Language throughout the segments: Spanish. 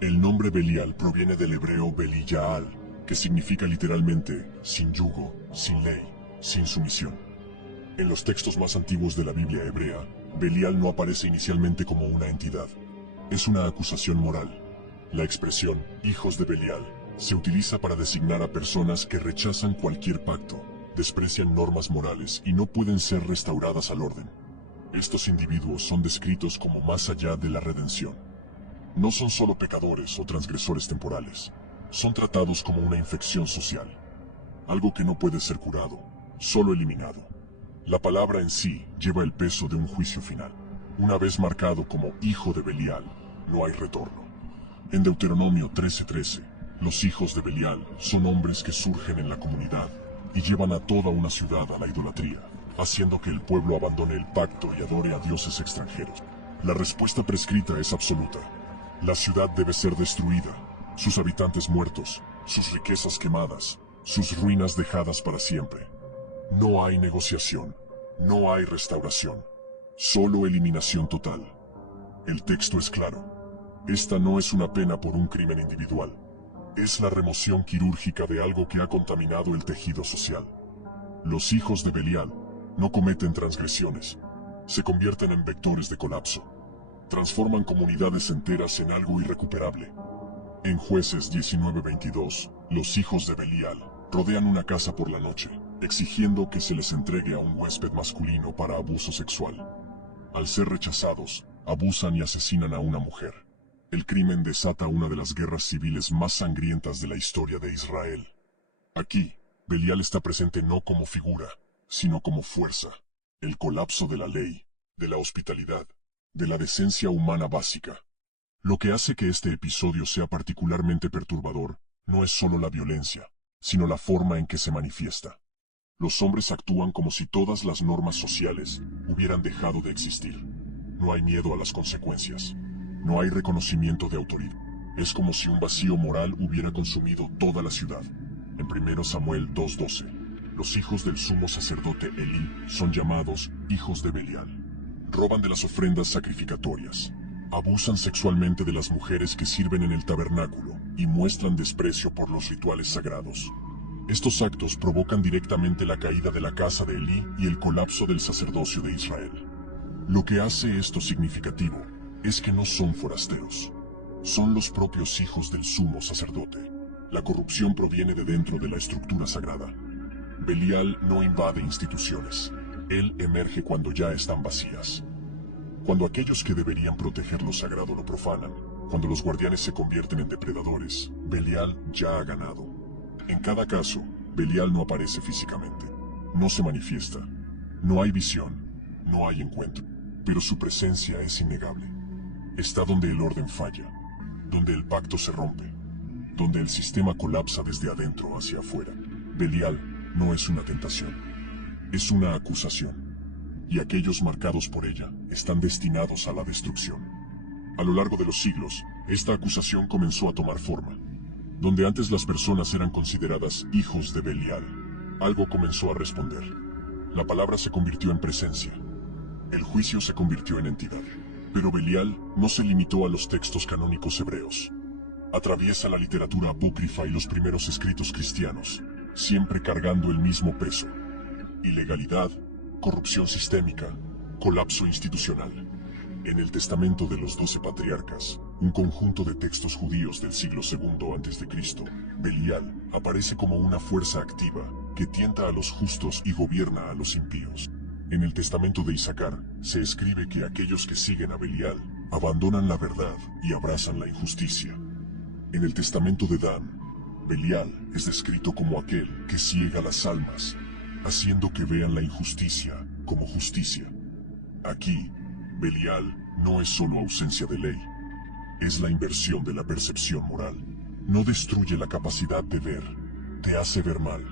El nombre Belial proviene del hebreo Beli-Yaal, que significa literalmente sin yugo, sin ley, sin sumisión. En los textos más antiguos de la Biblia hebrea, Belial no aparece inicialmente como una entidad. Es una acusación moral. La expresión hijos de Belial se utiliza para designar a personas que rechazan cualquier pacto, desprecian normas morales y no pueden ser restauradas al orden. Estos individuos son descritos como más allá de la redención. No son solo pecadores o transgresores temporales, son tratados como una infección social, algo que no puede ser curado, solo eliminado. La palabra en sí lleva el peso de un juicio final. Una vez marcado como hijo de Belial, no hay retorno. En Deuteronomio 13:13, los hijos de Belial son hombres que surgen en la comunidad y llevan a toda una ciudad a la idolatría, haciendo que el pueblo abandone el pacto y adore a dioses extranjeros. La respuesta prescrita es absoluta. La ciudad debe ser destruida, sus habitantes muertos, sus riquezas quemadas, sus ruinas dejadas para siempre. No hay negociación, no hay restauración, solo eliminación total. El texto es claro. Esta no es una pena por un crimen individual. Es la remoción quirúrgica de algo que ha contaminado el tejido social. Los hijos de Belial no cometen transgresiones, se convierten en vectores de colapso. Transforman comunidades enteras en algo irrecuperable. En Jueces 19:22, los hijos de Belial rodean una casa por la noche, exigiendo que se les entregue a un huésped masculino para abuso sexual. Al ser rechazados, abusan y asesinan a una mujer. El crimen desata una de las guerras civiles más sangrientas de la historia de Israel. Aquí, Belial está presente no como figura, sino como fuerza. El colapso de la ley, de la hospitalidad, de la decencia humana básica. Lo que hace que este episodio sea particularmente perturbador no es solo la violencia, sino la forma en que se manifiesta. Los hombres actúan como si todas las normas sociales hubieran dejado de existir. No hay miedo a las consecuencias. No hay reconocimiento de autoridad. Es como si un vacío moral hubiera consumido toda la ciudad. En 1 Samuel 2:12, los hijos del sumo sacerdote Elí son llamados hijos de Belial. Roban de las ofrendas sacrificatorias. Abusan sexualmente de las mujeres que sirven en el tabernáculo y muestran desprecio por los rituales sagrados. Estos actos provocan directamente la caída de la casa de Elí y el colapso del sacerdocio de Israel. Lo que hace esto significativo es que no son forasteros. Son los propios hijos del sumo sacerdote. La corrupción proviene de dentro de la estructura sagrada. Belial no invade instituciones. Él emerge cuando ya están vacías. Cuando aquellos que deberían proteger lo sagrado lo profanan, cuando los guardianes se convierten en depredadores, Belial ya ha ganado. En cada caso, Belial no aparece físicamente. No se manifiesta. No hay visión. No hay encuentro. Pero su presencia es innegable. Está donde el orden falla, donde el pacto se rompe, donde el sistema colapsa desde adentro hacia afuera. Belial no es una tentación, es una acusación. Y aquellos marcados por ella están destinados a la destrucción. A lo largo de los siglos, esta acusación comenzó a tomar forma. Donde antes las personas eran consideradas hijos de Belial, algo comenzó a responder. La palabra se convirtió en presencia. El juicio se convirtió en entidad. Pero Belial no se limitó a los textos canónicos hebreos. Atraviesa la literatura apócrifa y los primeros escritos cristianos, siempre cargando el mismo peso. Ilegalidad, corrupción sistémica, colapso institucional. En el Testamento de los 12 Patriarcas, un conjunto de textos judíos del siglo II a.C., Belial aparece como una fuerza activa que tienta a los justos y gobierna a los impíos. En el Testamento de Isacar se escribe que aquellos que siguen a Belial abandonan la verdad y abrazan la injusticia. En el Testamento de Dan, Belial es descrito como aquel que ciega las almas, haciendo que vean la injusticia como justicia. Aquí, Belial no es solo ausencia de ley, es la inversión de la percepción moral. No destruye la capacidad de ver, te hace ver mal.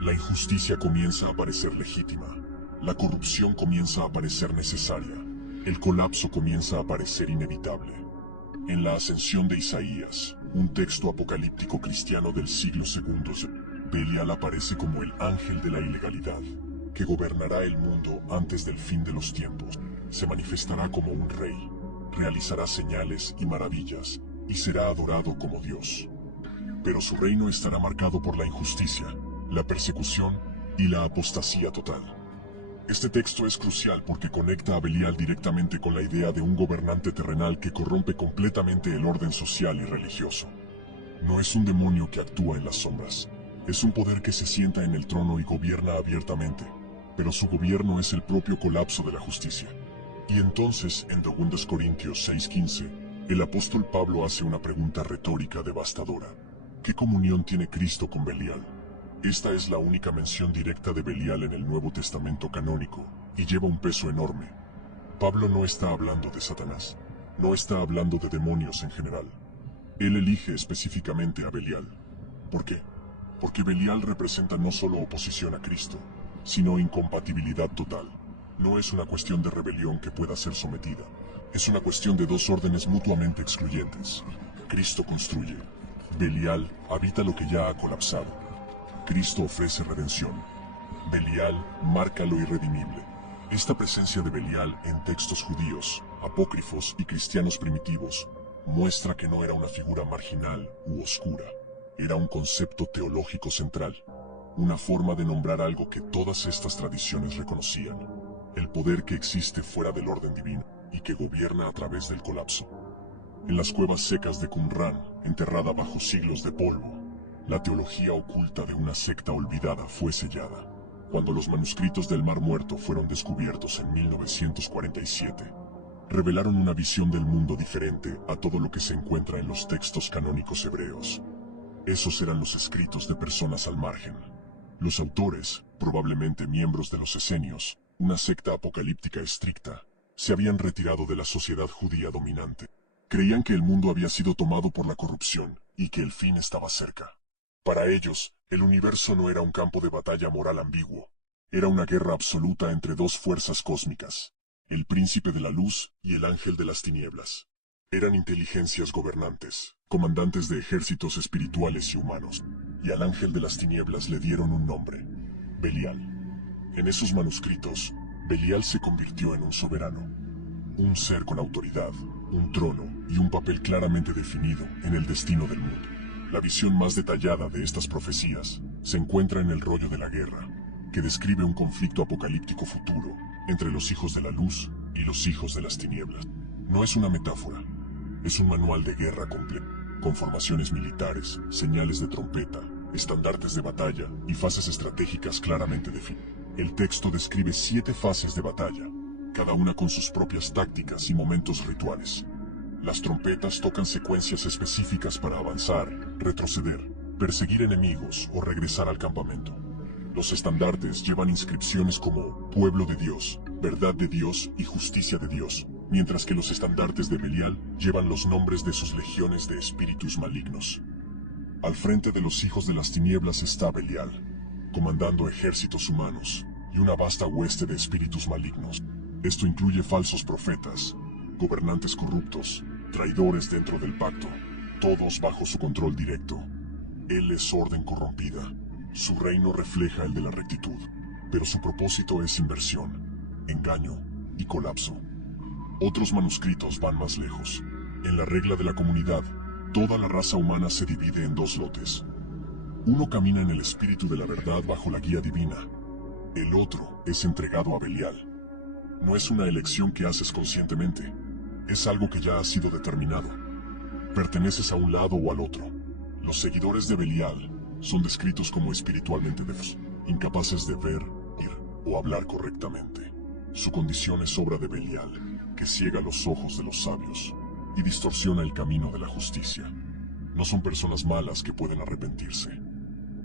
La injusticia comienza a parecer legítima. La corrupción comienza a parecer necesaria. El colapso comienza a parecer inevitable. En la ascensión de Isaías, un texto apocalíptico cristiano del siglo II, Belial aparece como el ángel de la ilegalidad, que gobernará el mundo antes del fin de los tiempos. Se manifestará como un rey, realizará señales y maravillas, y será adorado como Dios. Pero su reino estará marcado por la injusticia, la persecución y la apostasía total. Este texto es crucial porque conecta a Belial directamente con la idea de un gobernante terrenal que corrompe completamente el orden social y religioso. No es un demonio que actúa en las sombras, es un poder que se sienta en el trono y gobierna abiertamente, pero su gobierno es el propio colapso de la justicia. Y entonces, en 2 Corintios 6:15, el apóstol Pablo hace una pregunta retórica devastadora. ¿Qué comunión tiene Cristo con Belial? Esta es la única mención directa de Belial en el Nuevo Testamento canónico, y lleva un peso enorme. Pablo no está hablando de Satanás, no está hablando de demonios en general. Él elige específicamente a Belial. ¿Por qué? Porque Belial representa no solo oposición a Cristo, sino incompatibilidad total. No es una cuestión de rebelión que pueda ser sometida. Es una cuestión de dos órdenes mutuamente excluyentes. Cristo construye. Belial habita lo que ya ha colapsado. Cristo ofrece redención. Belial marca lo irredimible. Esta presencia de Belial en textos judíos, apócrifos y cristianos primitivos muestra que no era una figura marginal u oscura. Era un concepto teológico central, una forma de nombrar algo que todas estas tradiciones reconocían: el poder que existe fuera del orden divino y que gobierna a través del colapso. En las cuevas secas de Qumran, enterrada bajo siglos de polvo, la teología oculta de una secta olvidada fue sellada. Cuando los manuscritos del Mar Muerto fueron descubiertos en 1947, revelaron una visión del mundo diferente a todo lo que se encuentra en los textos canónicos hebreos. Esos eran los escritos de personas al margen. Los autores, probablemente miembros de los esenios, una secta apocalíptica estricta, se habían retirado de la sociedad judía dominante. Creían que el mundo había sido tomado por la corrupción y que el fin estaba cerca. Para ellos, el universo no era un campo de batalla moral ambiguo. Era una guerra absoluta entre dos fuerzas cósmicas: el príncipe de la luz y el ángel de las tinieblas. Eran inteligencias gobernantes, comandantes de ejércitos espirituales y humanos, y al ángel de las tinieblas le dieron un nombre: Belial. En esos manuscritos, Belial se convirtió en un soberano, un ser con autoridad, un trono y un papel claramente definido en el destino del mundo. La visión más detallada de estas profecías se encuentra en el rollo de la guerra, que describe un conflicto apocalíptico futuro entre los hijos de la luz y los hijos de las tinieblas. No es una metáfora, es un manual de guerra completo, con formaciones militares, señales de trompeta, estandartes de batalla y fases estratégicas claramente definidas. El texto describe 7 fases de batalla, cada una con sus propias tácticas y momentos rituales. Las trompetas tocan secuencias específicas para avanzar, retroceder, perseguir enemigos o regresar al campamento. Los estandartes llevan inscripciones como Pueblo de Dios, Verdad de Dios y Justicia de Dios, mientras que los estandartes de Belial llevan los nombres de sus legiones de espíritus malignos. Al frente de los hijos de las tinieblas está Belial, comandando ejércitos humanos y una vasta hueste de espíritus malignos. Esto incluye falsos profetas, gobernantes corruptos, traidores dentro del pacto, todos bajo su control directo. Él es orden corrompida. Su reino refleja el de la rectitud, pero su propósito es inversión, engaño y colapso. Otros manuscritos van más lejos. En la regla de la comunidad, toda la raza humana se divide en 2 lotes. Uno camina en el espíritu de la verdad bajo la guía divina. El otro es entregado a Belial. No es una elección que haces conscientemente. Es algo que ya ha sido determinado. Perteneces a un lado o al otro. Los seguidores de Belial son descritos como espiritualmente débiles, incapaces de ver, ir o hablar correctamente. Su condición es obra de Belial, que ciega los ojos de los sabios y distorsiona el camino de la justicia. No son personas malas que pueden arrepentirse.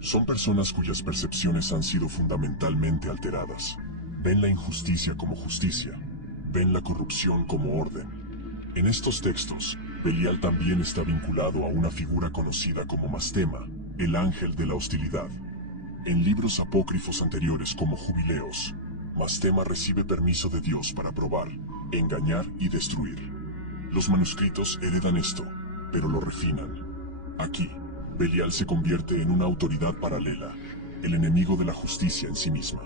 Son personas cuyas percepciones han sido fundamentalmente alteradas. Ven la injusticia como justicia, ven la corrupción como orden. En estos textos, Belial también está vinculado a una figura conocida como Mastema, el ángel de la hostilidad. En libros apócrifos anteriores como Jubileos, Mastema recibe permiso de Dios para probar, engañar y destruir. Los manuscritos heredan esto, pero lo refinan. Aquí, Belial se convierte en una autoridad paralela, el enemigo de la justicia en sí misma.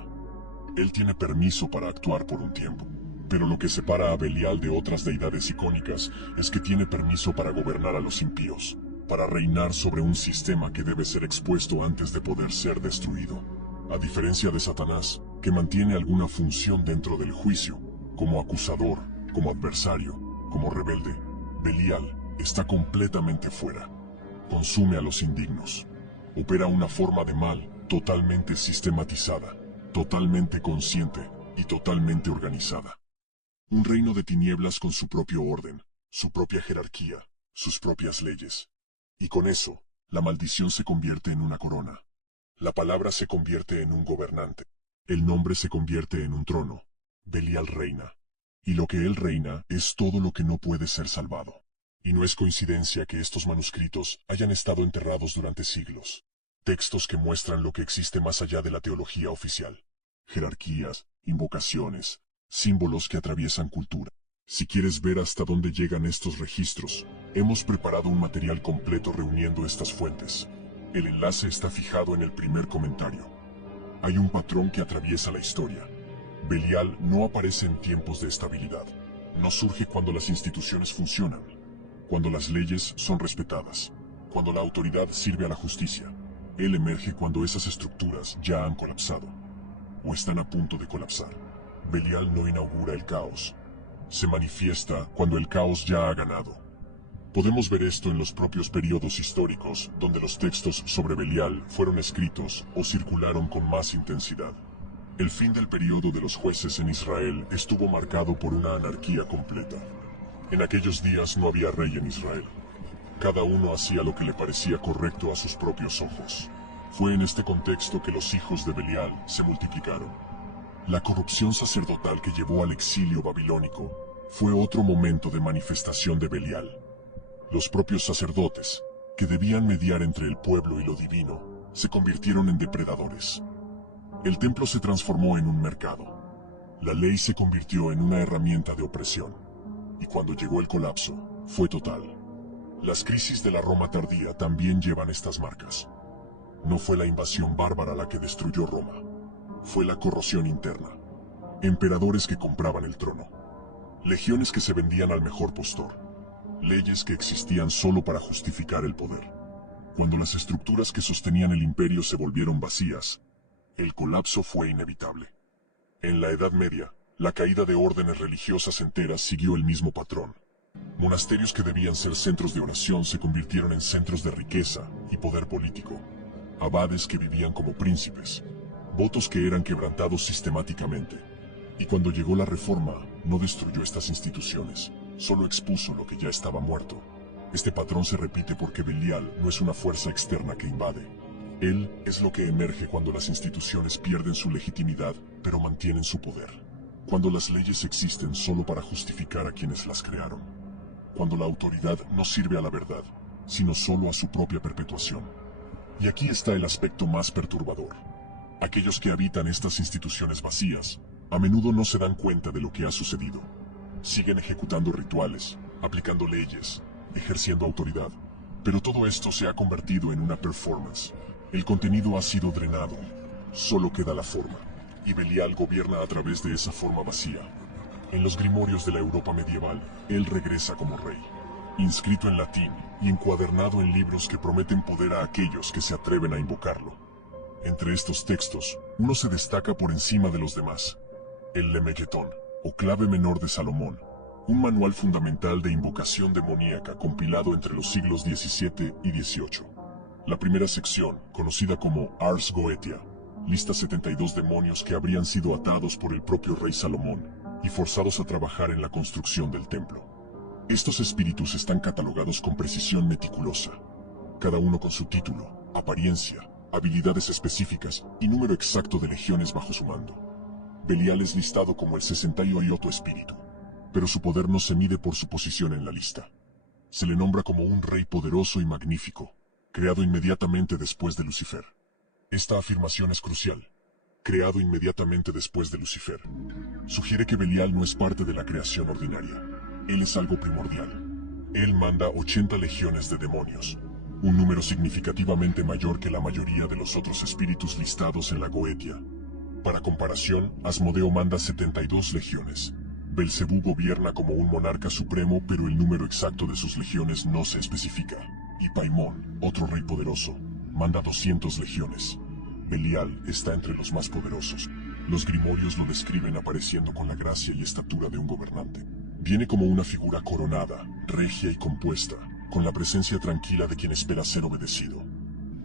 Él tiene permiso para actuar por un tiempo, Pero lo que separa a Belial de otras deidades icónicas es que tiene permiso para gobernar a los impíos, para reinar sobre un sistema que debe ser expuesto antes de poder ser destruido. A diferencia de Satanás, que mantiene alguna función dentro del juicio, como acusador, como adversario, como rebelde, Belial está completamente fuera. Consume a los indignos. Opera una forma de mal totalmente sistematizada, totalmente consciente y totalmente organizada. Un reino de tinieblas con su propio orden, su propia jerarquía, sus propias leyes. Y con eso, la maldición se convierte en una corona. La palabra se convierte en un gobernante. El nombre se convierte en un trono. Belial reina. Y lo que él reina es todo lo que no puede ser salvado. Y no es coincidencia que estos manuscritos hayan estado enterrados durante siglos. Textos que muestran lo que existe más allá de la teología oficial. Jerarquías, invocaciones, símbolos que atraviesan cultura. Si quieres ver hasta dónde llegan estos registros, hemos preparado un material completo reuniendo estas fuentes. El enlace está fijado en el primer comentario. Hay un patrón que atraviesa la historia. Belial no aparece en tiempos de estabilidad. No surge cuando las instituciones funcionan, cuando las leyes son respetadas, cuando la autoridad sirve a la justicia. Él emerge cuando esas estructuras ya han colapsado, o están a punto de colapsar. Belial no inaugura el caos. Se manifiesta cuando el caos ya ha ganado. Podemos ver esto en los propios periodos históricos, donde los textos sobre Belial fueron escritos o circularon con más intensidad. El fin del periodo de los jueces en Israel estuvo marcado por una anarquía completa. En aquellos días no había rey en Israel. Cada uno hacía lo que le parecía correcto a sus propios ojos. Fue en este contexto que los hijos de Belial se multiplicaron. La corrupción sacerdotal que llevó al exilio babilónico fue otro momento de manifestación de Belial. Los propios sacerdotes, que debían mediar entre el pueblo y lo divino, se convirtieron en depredadores. El templo se transformó en un mercado. La ley se convirtió en una herramienta de opresión. Y cuando llegó el colapso, fue total. Las crisis de la Roma tardía también llevan estas marcas. No fue la invasión bárbara la que destruyó Roma. Fue la corrosión interna. Emperadores que compraban el trono. Legiones que se vendían al mejor postor. Leyes que existían solo para justificar el poder. Cuando las estructuras que sostenían el imperio se volvieron vacías, el colapso fue inevitable. En la Edad Media, la caída de órdenes religiosas enteras siguió el mismo patrón. Monasterios que debían ser centros de oración se convirtieron en centros de riqueza y poder político. Abades que vivían como príncipes. Votos que eran quebrantados sistemáticamente. Y cuando llegó la Reforma, no destruyó estas instituciones. Solo expuso lo que ya estaba muerto. Este patrón se repite porque Belial no es una fuerza externa que invade. Él es lo que emerge cuando las instituciones pierden su legitimidad, pero mantienen su poder. Cuando las leyes existen solo para justificar a quienes las crearon. Cuando la autoridad no sirve a la verdad, sino solo a su propia perpetuación. Y aquí está el aspecto más perturbador. Aquellos que habitan estas instituciones vacías, a menudo no se dan cuenta de lo que ha sucedido. Siguen ejecutando rituales, aplicando leyes, ejerciendo autoridad. Pero todo esto se ha convertido en una performance. El contenido ha sido drenado. Solo queda la forma. Y Belial gobierna a través de esa forma vacía. En los grimorios de la Europa medieval, él regresa como rey. Inscrito en latín y encuadernado en libros que prometen poder a aquellos que se atreven a invocarlo. Entre estos textos, uno se destaca por encima de los demás. El Lemegetón, o clave menor de Salomón, un manual fundamental de invocación demoníaca compilado entre los siglos XVII y XVIII. La primera sección, conocida como Ars Goetia, lista 72 demonios que habrían sido atados por el propio rey Salomón y forzados a trabajar en la construcción del templo. Estos espíritus están catalogados con precisión meticulosa, cada uno con su título, apariencia, habilidades específicas y número exacto de legiones bajo su mando. Belial es listado como el 68º espíritu, pero su poder no se mide por su posición en la lista. Se le nombra como un rey poderoso y magnífico, creado inmediatamente después de Lucifer. Esta afirmación es crucial. Creado inmediatamente después de Lucifer. Sugiere que Belial no es parte de la creación ordinaria. Él es algo primordial. Él manda 80 legiones de demonios, un número significativamente mayor que la mayoría de los otros espíritus listados en la Goetia. Para comparación, Asmodeo manda 72 legiones. Belcebú gobierna como un monarca supremo, pero el número exacto de sus legiones no se especifica. Y Paimón, otro rey poderoso, manda 200 legiones. Belial está entre los más poderosos. Los grimorios lo describen apareciendo con la gracia y estatura de un gobernante. Viene como una figura coronada, regia y compuesta, con la presencia tranquila de quien espera ser obedecido.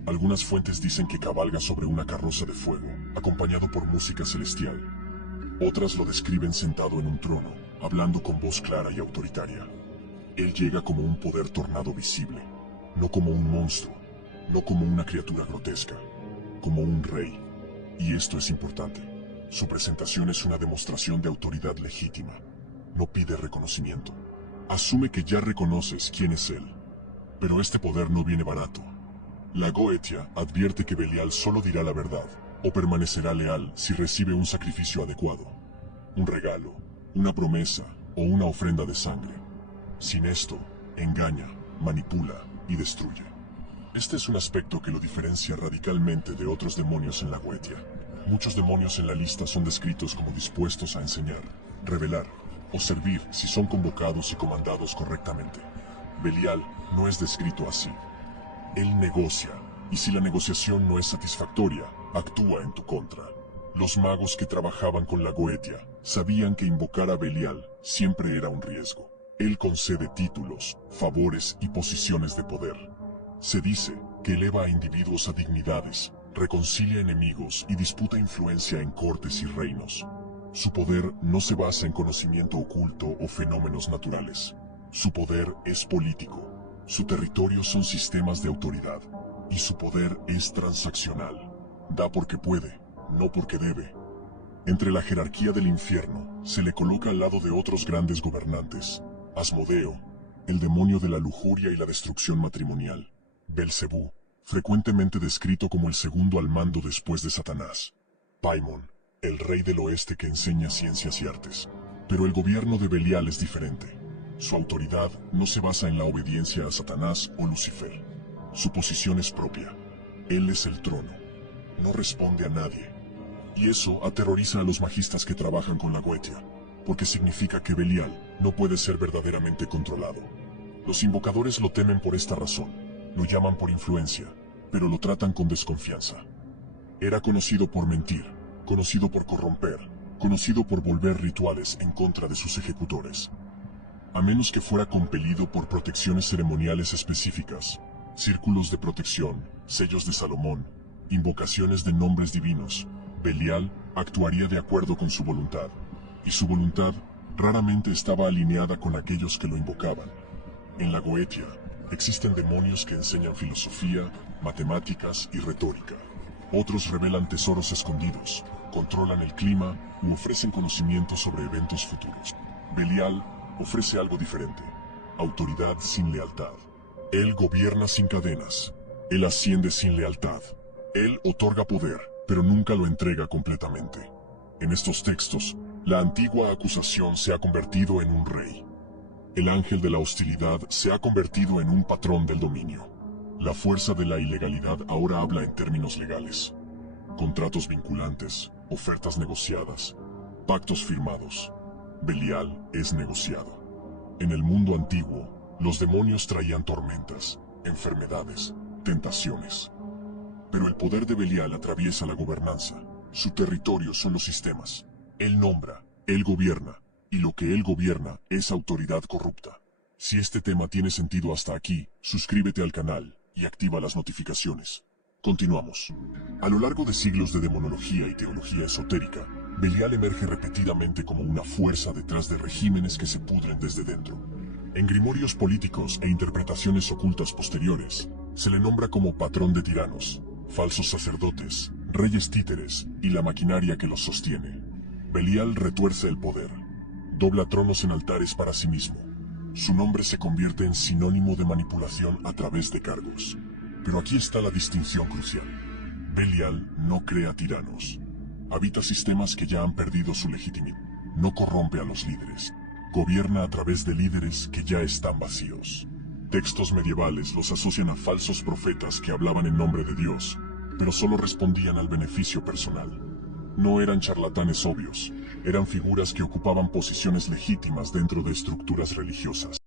Algunas fuentes dicen que cabalga sobre una carroza de fuego, acompañado por música celestial. Otras lo describen sentado en un trono, hablando con voz clara y autoritaria. Él llega como un poder tornado visible, no como un monstruo, no como una criatura grotesca, como un rey. Y esto es importante. Su presentación es una demostración de autoridad legítima. No pide reconocimiento. Asume que ya reconoces quién es él. Pero este poder no viene barato. La Goetia advierte que Belial solo dirá la verdad, o permanecerá leal si recibe un sacrificio adecuado. Un regalo, una promesa o una ofrenda de sangre. Sin esto, engaña, manipula y destruye. Este es un aspecto que lo diferencia radicalmente de otros demonios en la Goetia. Muchos demonios en la lista son descritos como dispuestos a enseñar, revelar o servir si son convocados y comandados correctamente. Belial no es descrito así. Él negocia, y si la negociación no es satisfactoria, actúa en tu contra. Los magos que trabajaban con la Goetia sabían que invocar a Belial siempre era un riesgo. Él concede títulos, favores y posiciones de poder. Se dice que eleva a individuos a dignidades, reconcilia enemigos y disputa influencia en cortes y reinos. Su poder no se basa en conocimiento oculto o fenómenos naturales. Su poder es político. Su territorio son sistemas de autoridad. Y su poder es transaccional. Da porque puede, no porque debe. Entre la jerarquía del infierno, se le coloca al lado de otros grandes gobernantes. Asmodeo, el demonio de la lujuria y la destrucción matrimonial. Belcebú, frecuentemente descrito como el segundo al mando después de Satanás. Paimón, el rey del oeste que enseña ciencias y artes. Pero el gobierno de Belial es diferente. Su autoridad no se basa en la obediencia a Satanás o Lucifer. Su posición es propia. Él es el trono. No responde a nadie. Y eso aterroriza a los magistas que trabajan con la Goetia, porque significa que Belial no puede ser verdaderamente controlado. Los invocadores lo temen por esta razón. Lo llaman por influencia, pero lo tratan con desconfianza. Era conocido por mentir, conocido por corromper, conocido por volver rituales en contra de sus ejecutores. A menos que fuera compelido por protecciones ceremoniales específicas, círculos de protección, sellos de Salomón, invocaciones de nombres divinos, Belial actuaría de acuerdo con su voluntad, y su voluntad raramente estaba alineada con aquellos que lo invocaban. En la Goetia existen demonios que enseñan filosofía, matemáticas y retórica. Otros revelan tesoros escondidos, controlan el clima u ofrecen conocimiento sobre eventos futuros. Belial ofrece algo diferente: autoridad sin lealtad. Él gobierna sin cadenas. Él asciende sin lealtad. Él otorga poder, pero nunca lo entrega completamente. En estos textos, la antigua acusación se ha convertido en un rey. El ángel de la hostilidad se ha convertido en un patrón del dominio. La fuerza de la ilegalidad ahora habla en términos legales. Contratos vinculantes, ofertas negociadas, pactos firmados. Belial es negociado. En el mundo antiguo, los demonios traían tormentas, enfermedades, tentaciones. Pero el poder de Belial atraviesa la gobernanza. Su territorio son los sistemas. Él nombra, él gobierna, y lo que él gobierna es autoridad corrupta. Si este tema tiene sentido hasta aquí, suscríbete al canal y activa las notificaciones. Continuamos. A lo largo de siglos de demonología y teología esotérica, Belial emerge repetidamente como una fuerza detrás de regímenes que se pudren desde dentro. En grimorios políticos e interpretaciones ocultas posteriores, se le nombra como patrón de tiranos, falsos sacerdotes, reyes títeres y la maquinaria que los sostiene. Belial retuerce el poder, dobla tronos en altares para sí mismo. Su nombre se convierte en sinónimo de manipulación a través de cargos. Pero aquí está la distinción crucial. Belial no crea tiranos. Habita sistemas que ya han perdido su legitimidad. No corrompe a los líderes. Gobierna a través de líderes que ya están vacíos. Textos medievales los asocian a falsos profetas que hablaban en nombre de Dios, pero solo respondían al beneficio personal. no eran charlatanes obvios, eran figuras que ocupaban posiciones legítimas dentro de estructuras religiosas.